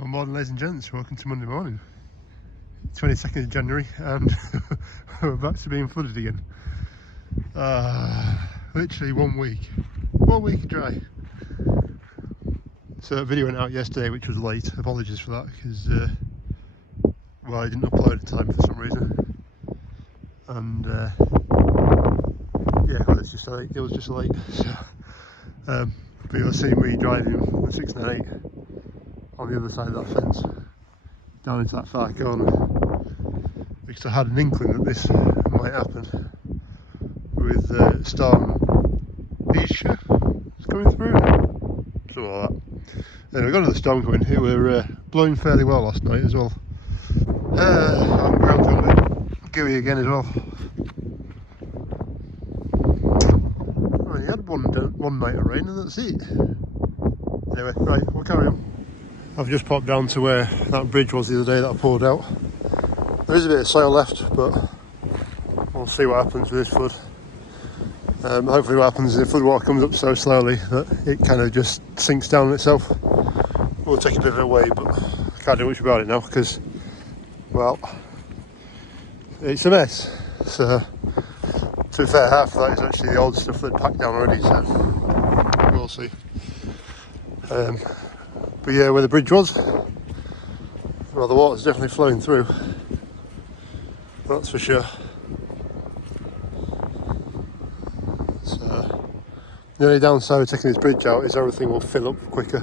Well, morning, ladies and gents, welcome to Monday morning, 22nd of January, and we're back to being flooded again. Literally 1 week of dry. So a video went out yesterday which was late, apologies for that, because well, I didn't upload in time for some reason, and yeah, well, it was just late. So, but you'll see me driving the 698 on the other side of that fence down into that far corner, because I had an inkling that this might happen with storm Isha coming through, something like that. Anyway, we got another storm coming. It were blowing fairly well last night as well. I'm ground a bit gooey again as well. I only had one night of rain and that's it. Anyway, right, we'll carry on. I've just popped down to where that bridge was the other day that I pulled out. There is a bit of soil left, but we'll see what happens with this flood. Hopefully what happens is the flood water comes up so slowly that it kind of just sinks down on itself. We'll take a bit of it away, but I can't do much about it now because, well, it's a mess. So, to be fair, half of that is actually the old stuff that packed down already, so we'll see. But yeah, where the bridge was, well, the water's definitely flowing through, that's for sure. So the only downside of taking this bridge out is everything will fill up quicker,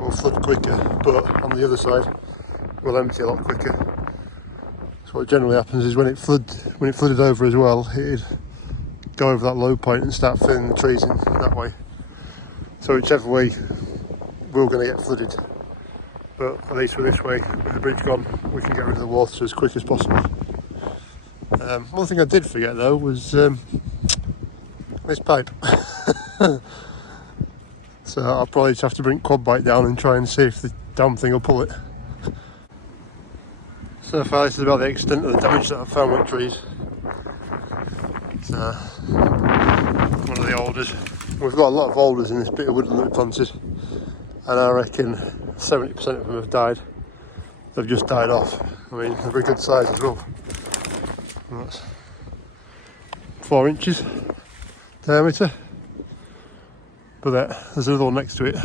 will flood quicker, but on the other side will empty a lot quicker. So what generally happens is when it flooded over as well, it'd go over that low point and start filling the trees in that way. So whichever way, we're going to get flooded, but at least with this way, with the bridge gone, we can get rid of the water as quick as possible. One thing I did forget though was this pipe. So I'll probably just have to bring quad bike down and try and see if the damn thing will pull it. So far this is about the extent of the damage that I've found with trees. It's one of the alders. We've got a lot of alders in this bit of woodland that we planted, and I reckon 70% of them have died. They've just died off. I mean, they're very good size as well. That's 4 inches diameter. But there's another one next to it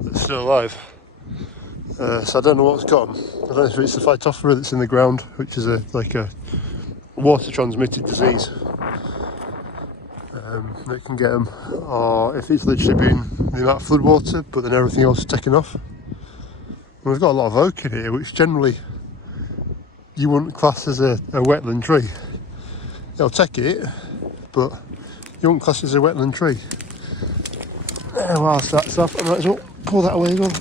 that's still alive. So I don't know what's got them. I don't know if it's the Phytophthora that's in the ground, which is like a water transmitted disease that can get them, or if it's literally been the amount of flood water but then everything else is taken off. And we've got a lot of oak in here, which generally you wouldn't class as a wetland tree. It'll take it, but you wouldn't class it as a wetland tree. Whilst that's off, I might as well pull that away as well.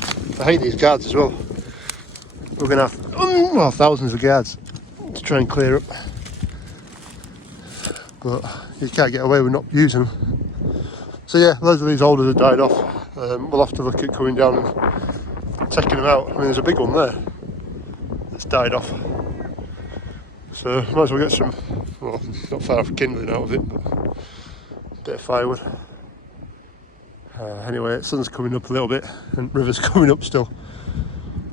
I hate these guards as well. We're going to have thousands of guards to try and clear up, but you can't get away with not using them. So yeah, loads of these alders have died off. We'll have to look at coming down and taking them out. I mean, there's a big one there that's died off, so might as well get some, well, not far off kindling out of it, but a bit of firewood. Anyway, the sun's coming up a little bit and the river's coming up still.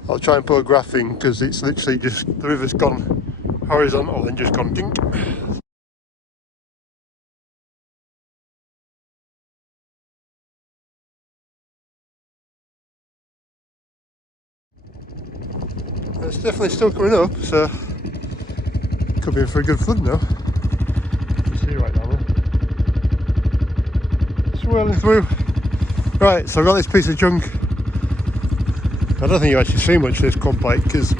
I'll try and put a graph in because it's literally just, the river's gone horizontal and just gone dink. It's definitely still coming up, so could be in for a good flood now. You see right down there. Swirling through. Right, so I've got this piece of junk. I don't think you actually see much of this quad bike because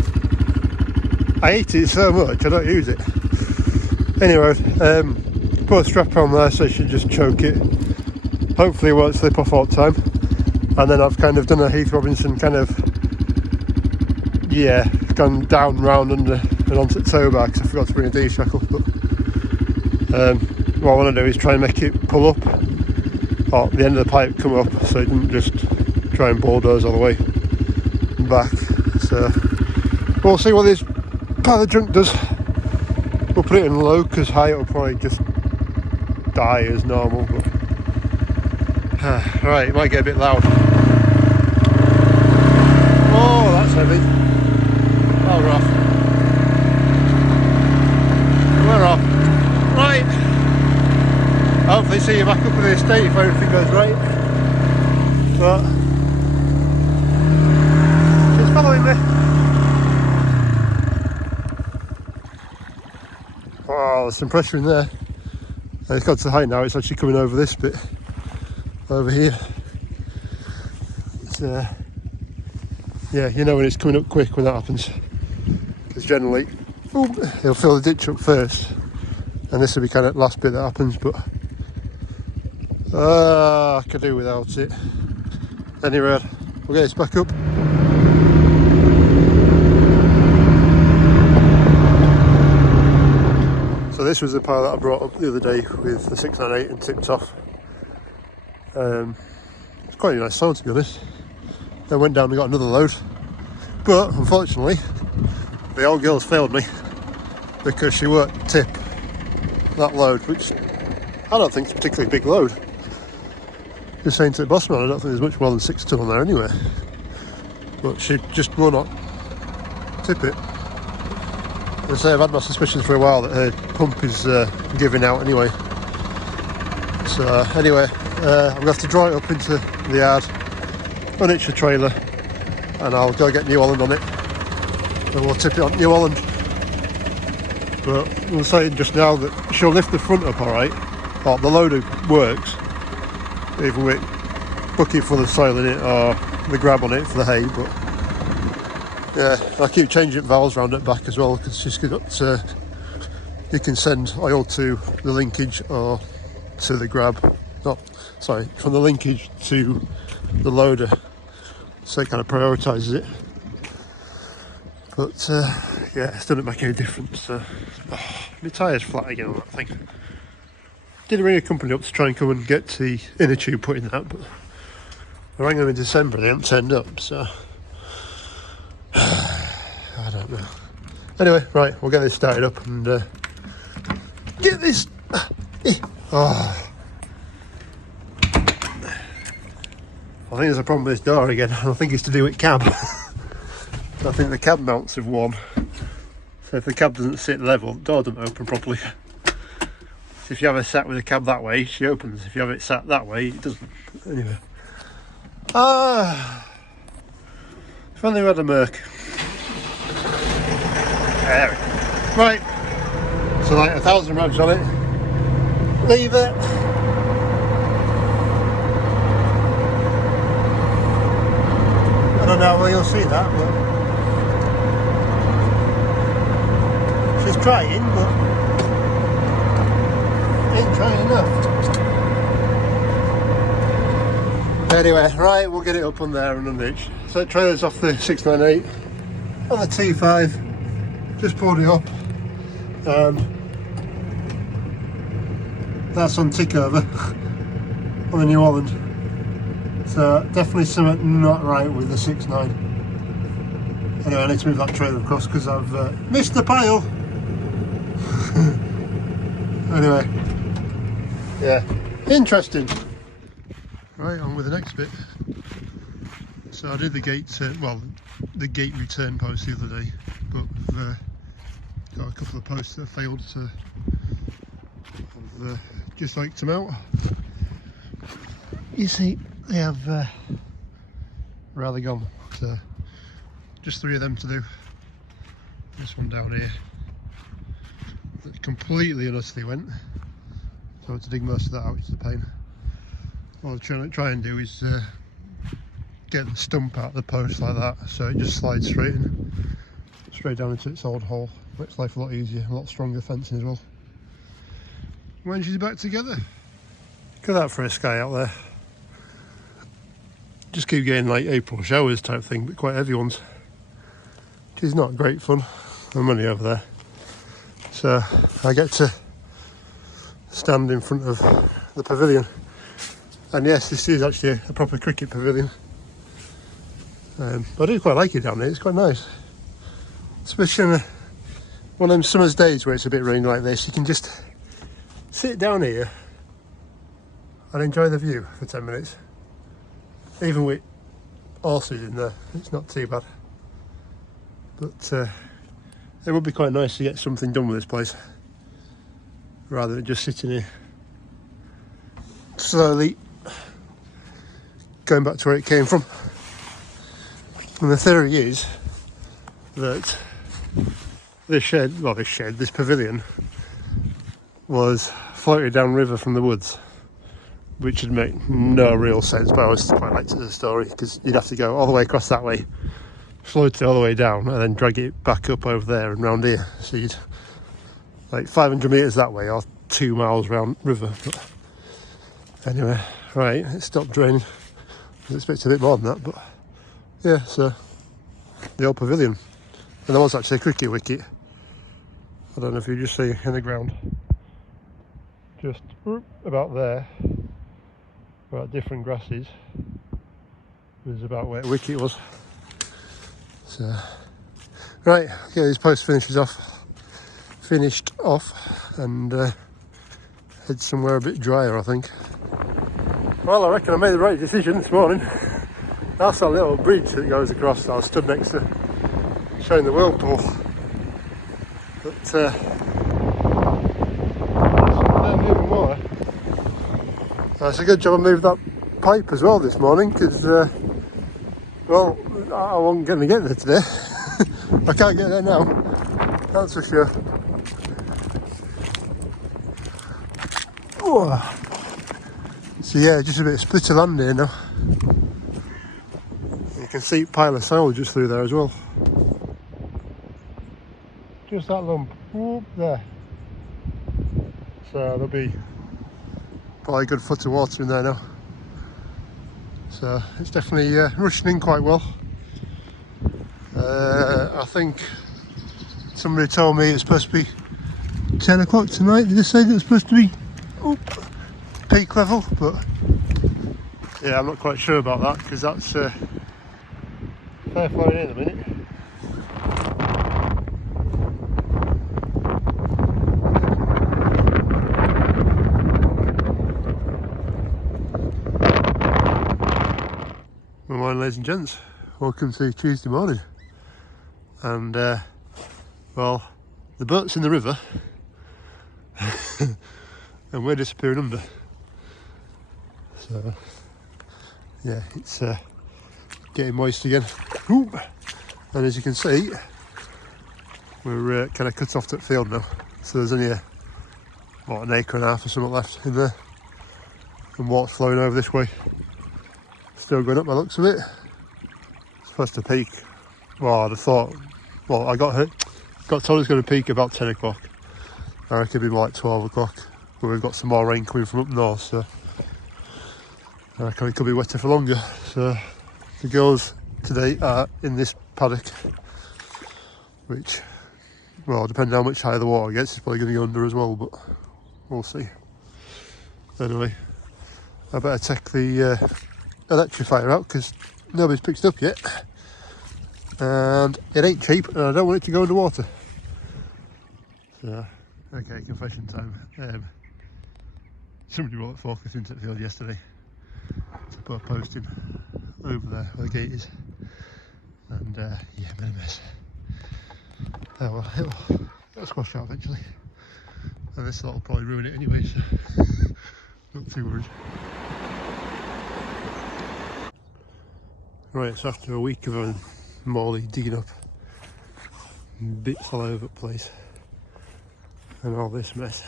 I hate it so much I don't use it. Anyway, put a strap on there so it should just choke it. Hopefully it won't slip off all the time. And then I've kind of done a Heath Robinson kind of, yeah, gone down, round, under and onto the tow bar because I forgot to bring a D-shackle. But what I want to do is try and make it pull up, or the end of the pipe come up, so it didn't just try and bulldoze all the way back. So we'll see what this pile of junk does. We'll put it in low because high it'll probably just die as normal. But right, it might get a bit loud. Oh! state if everything goes right. But she's following me. Wow, there's some pressure in there. And it's got to the height now, it's actually coming over this bit over here. It's, yeah, you know when it's coming up quick when that happens. Because generally, boom, it'll fill the ditch up first. And this will be kind of the last bit that happens, but I could do without it. Anyway, we'll get this back up. So this was the pile that I brought up the other day with the 698 and tipped off. It's quite a nice sound, to be honest. Then went down and got another load, but unfortunately the old girl's failed me because she won't tip that load, which I don't think is a particularly big load. Just saying to the boss man, I don't think there's much more than 6 ton on there anyway, but she just will not tip it. I say I've had my suspicions for a while that her pump is giving out anyway. So anyway, I'm going to have to draw it up into the yard, unhitch the trailer, and I'll go get New Holland on it, and we'll tip it on New Holland. But I was saying just now that she'll lift the front up alright, or the loader works, even with bucket full of soil in it or the grab on it for the hay, but yeah, I keep changing valves around at back as well because she's got you can send oil to the linkage or to the grab, from the linkage to the loader, so it kind of prioritises it. But yeah, it doesn't make any difference. My tyre's flat again on that thing. Did ring a company up to try and come and get the inner tube put in that, but I rang them in December, they haven't turned up, so I don't know. Anyway, right, we'll get this started up and get this. Oh. I think there's a problem with this door again. I think it's to do with cab. I think the cab mounts have won. So if the cab doesn't sit level, the door doesn't open properly. So if you have it sat with the cab that way, she opens. If you have it sat that way, it doesn't. Anyway. If only we had a Merc. There we go. Right. So like 1,000 revs on it. Leave it. I don't know where you'll see that, but she's trying, but ain't trying enough. Anyway, right, we'll get it up on there and unhitch. So the trailer's off the 698 on the T5, just pulled it up. That's on tick over on the New Holland. So definitely something not right with the 6.9. Anyway, I need to move that trailer across because I've missed the pile. Anyway, yeah, interesting. Right, on with the next bit. So I did the gate, the gate return post the other day, but I've got a couple of posts that failed, so I've just like them out. You see, they have rather gone, so just 3 of them to do. This one down here that completely and utterly went, so I had to dig most of that out, which is a pain. What I'm trying to try and do is get the stump out of the post like that, so it just slides straight down into its old hole. Makes life a lot easier, a lot stronger fencing as well. When she's back together. Look at that for a sky out there. Just keep getting like April showers type thing, but quite heavy ones. Which is not great fun. I'm only over there. So I get to stand in front of the pavilion. And yes, this is actually a proper cricket pavilion. But I do quite like it down there, it's quite nice. Especially on one of them summer's days where it's a bit rainy like this, you can just sit down here and enjoy the view for 10 minutes. Even with horses in there, it's not too bad. But it would be quite nice to get something done with this place, rather than just sitting here. slowly going back to where it came from. And the theory is that this pavilion was floated downriver from the woods, which would make no real sense, but I was quite like to the story because you'd have to go all the way across that way, float it all the way down, and then drag it back up over there and round here. So you'd like 500 metres that way or 2 miles round river. But anyway, right, it stopped draining. I was expecting a bit more than that, but yeah, so the old pavilion. And there was actually a cricket wicket. I don't know if you just see in the ground. Just about there, about different grasses, was about where the wicket was. So, right, get these post finished off, and head somewhere a bit drier, I think. Well, I reckon I made the right decision this morning. That's that little bridge that goes across. I was stood next to, showing the whirlpool. But even more. It's a good job I moved that pipe as well this morning, because well, I wasn't going to get there today. I can't get there now, that's for sure. Oh. So yeah, just a bit of split of land here now. You can see a pile of soil just through there as well. Just that lump, whoop, there. So there'll be probably a good foot of water in there now. So it's definitely rushing in quite well. I think somebody told me it's supposed to be 10 o'clock tonight. Did they say that it's supposed to be peak level? But yeah, I'm not quite sure about that, because that's fair flowing in a minute. Good morning, ladies and gents. Welcome to Tuesday morning. And well, the boat's in the river and we're disappearing under. So yeah, it's getting moist again. Ooh. And as you can see, we're kind of cut off that field now. So there's only about an acre and a half or something left in there, and water's flowing over this way. Still going up by the looks of it. It's supposed to peak. Well, I'd have thought. Well, I got told it's going to peak about 10 o'clock. I reckon it'll be more like 12 o'clock. But we've got some more rain coming from up north, so I reckon it could be wetter for longer. So the girls today are in this paddock, which, well, depending on how much higher the water gets, it's probably going to go under as well, but we'll see. Anyway, I better take the electrifier out because nobody's picked it up yet, and it ain't cheap, and I don't want it to go underwater. So, okay, confession time. Somebody brought a forklift into the field yesterday to put a post in over there where the gate is, and yeah, been a mess. Oh well, it'll squash out eventually, and this lot will probably ruin it anyway, so not too worried. Right, so after a week of Morley digging up bits all over the place and all this mess,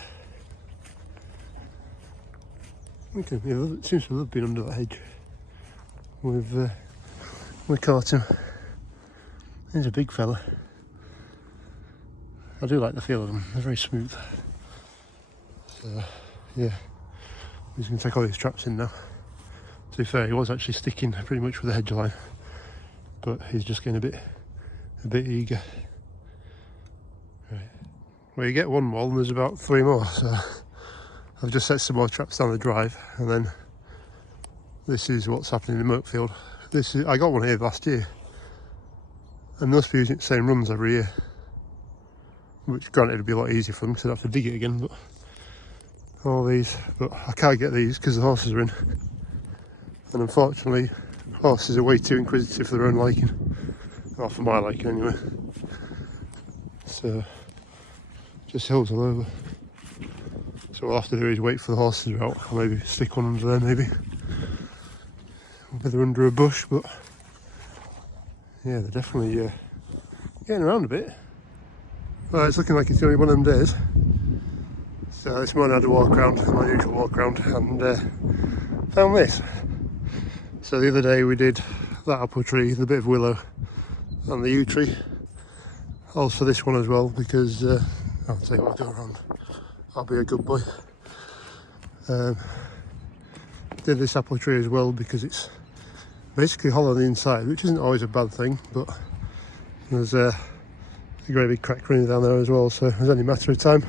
it seems to have been under that hedge. We caught him. He's a big fella. I do like the feel of them, they're very smooth. So yeah, he's going to take all these traps in now. To be fair, he was actually sticking pretty much with the hedge line, but he's just getting a bit eager. Right. Well, you get one wall and there's about 3 more, so I've just set some more traps down the drive, and then this is what's happening in the Moatfield. I got one here last year, and they must be using the same runs every year, which granted it'd be a lot easier for them because I'd have to dig it again, but all these, but I can't get these because the horses are in. And unfortunately, horses are way too inquisitive for their own liking. Or for my liking anyway. So, just hills all over. So what we'll have to do is wait for the horses out, or maybe stick one under there maybe. Whether under a bush, but yeah, they're definitely getting around a bit. Well, it's looking like it's going to be one of them days. So this morning I had a walk around, my usual walk around, and found this. So the other day we did that apple tree, the bit of willow, and the yew tree. Also this one as well, because I'll tell you what, I'll go around. I'll be a good boy. Did this apple tree as well because it's basically hollow on the inside, which isn't always a bad thing, but there's a great big crack running down there as well, so it was only a matter of time.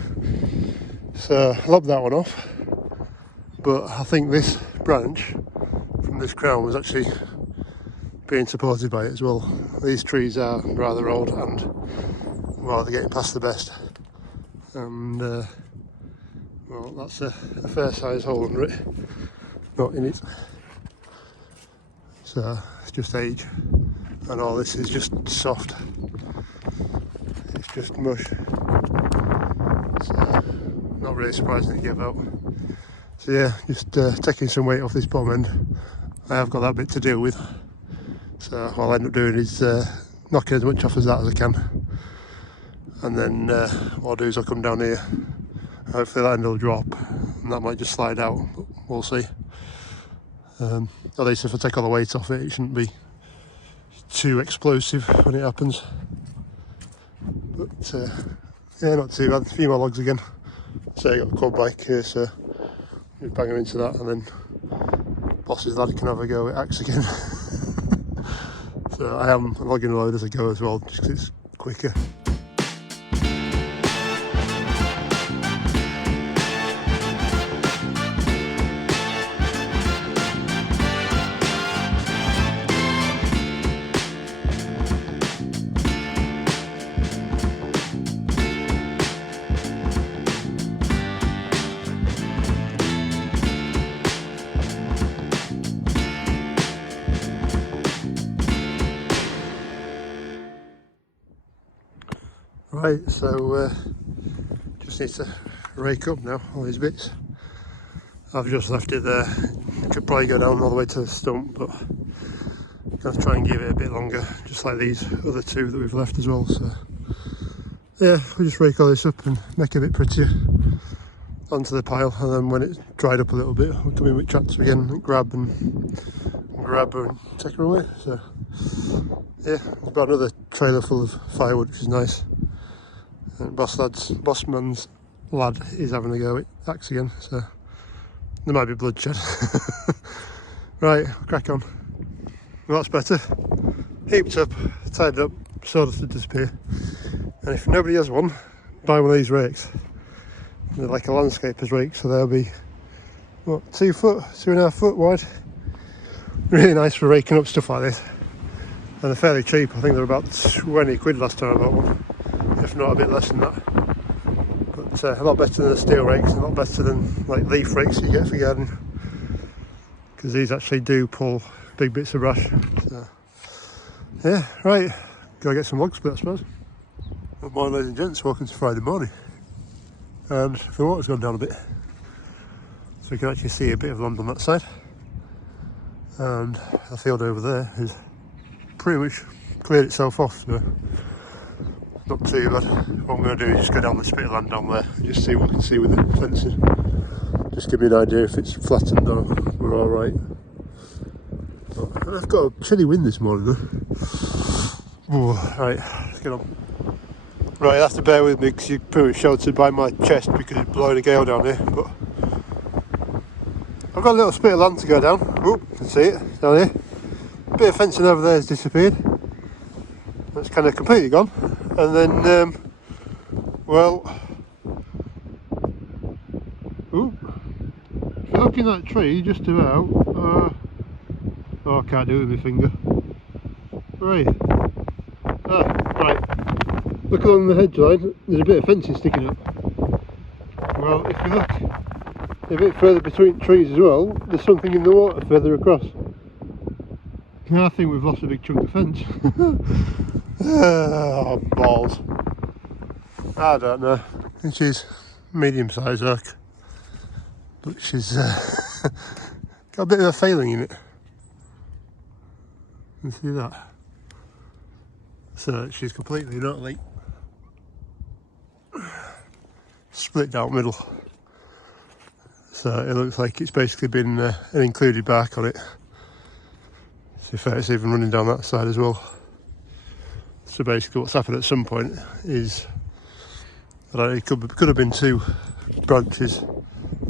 So I lobbed that one off, but I think this branch from this crown was actually being supported by it as well. These trees are rather old and, well, they're getting past the best, and well, that's a fair size hole under it, not in it. So it's just age, and all this is just soft. It's just mush. So not really surprising to give out. So yeah, just taking some weight off this bottom end. I have got that bit to deal with. So what I'll end up doing is knocking as much off as that as I can. And then what I'll do is I'll come down here. Hopefully that end will drop, and that might just slide out, but we'll see. At least if I take all the weight off it, it shouldn't be too explosive when it happens. But yeah, not too bad. A few more logs again. So I got the quad bike here, so just bang them into that, and then boss's lad can have a go at axe again. So I am logging a load as I go as well, just because it's quicker. Right, so just need to rake up now all these bits. I've just left it there. Could probably go down all the way to the stump, but I'm going to try and give it a bit longer, just like these other two that we've left as well. So yeah, we'll just rake all this up and make it a bit prettier onto the pile, and then when it's dried up a little bit, we'll come in with tractor again and grab and take her away. So yeah, there's about another trailer full of firewood, which is nice. And Bossman's lad is having a go at axe again, so there might be bloodshed. Right, crack on. Well, that's better. Heaped up, tied up, sawdust to disappear. And if nobody has one, buy one of these rakes. They're like a landscaper's rake, so they'll be, what, 2 foot, 2.5 foot wide. Really nice for raking up stuff like this. And they're fairly cheap. I think they're about 20 quid last time I bought one, if not a bit less than that. But a lot better than the steel rakes, a lot better than like leaf rakes you get for gardening, because these actually do pull big bits of brush. So yeah, right, go get some log split, I suppose. Good morning, ladies and gents, welcome to Friday morning. And the water's gone down a bit, so we can actually see a bit of land on that side, and the field over there is pretty much cleared itself off, so not too bad. What I'm going to do is just go down this bit of land down there and just see what I can see with the fencing. Just give me an idea if it's flattened or we're alright. I've got a chilly wind this morning though. Ooh, right, let's get on. Right, you have to bear with me because you're pretty much sheltered by my chest because it's blowing a gale down here, but I've got a little spit of land to go down. Oh, you can see it down here. A bit of fencing over there has disappeared. It's kind of completely gone. And then, well, ooh, if you look in that tree just about, oh, I can't do it with my finger. Right, right, look along the hedge line, there's a bit of fencing sticking up. Well, if you look a bit further between trees as well, there's something in the water further across. I think we've lost a big chunk of fence. Oh, balls. I don't know. Which is medium-sized oak. but she's got a bit of a failing in it. You see that? So she's completely not like split down middle. So it looks like it's basically been an included bark on it. So it's even running down that side as well. So basically what's happened at some point is that it could have been two branches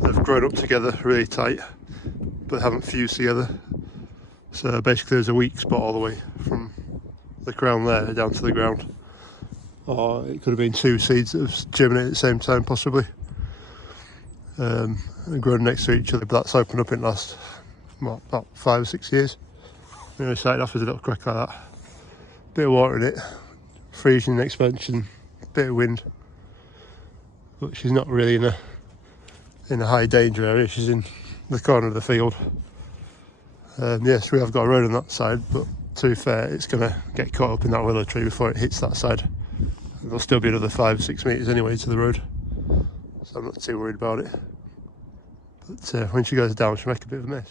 that have grown up together really tight but haven't fused together. So basically there's a weak spot all the way from the crown there down to the ground. Or it could have been two seeds that have germinated at the same time possibly. And grown next to each other, but that's opened up in the last, about 5 or 6 years. It started off as a little crack like that. Bit of water in it, freezing expansion, bit of wind. But she's not really in a high danger area, she's in the corner of the field. Yes, we have got a road on that side, but to be fair, it's going to get caught up in that willow tree before it hits that side. There'll still be another 5 or 6 metres anyway to the road, so I'm not too worried about it. But when she goes down, she'll make a bit of a mess.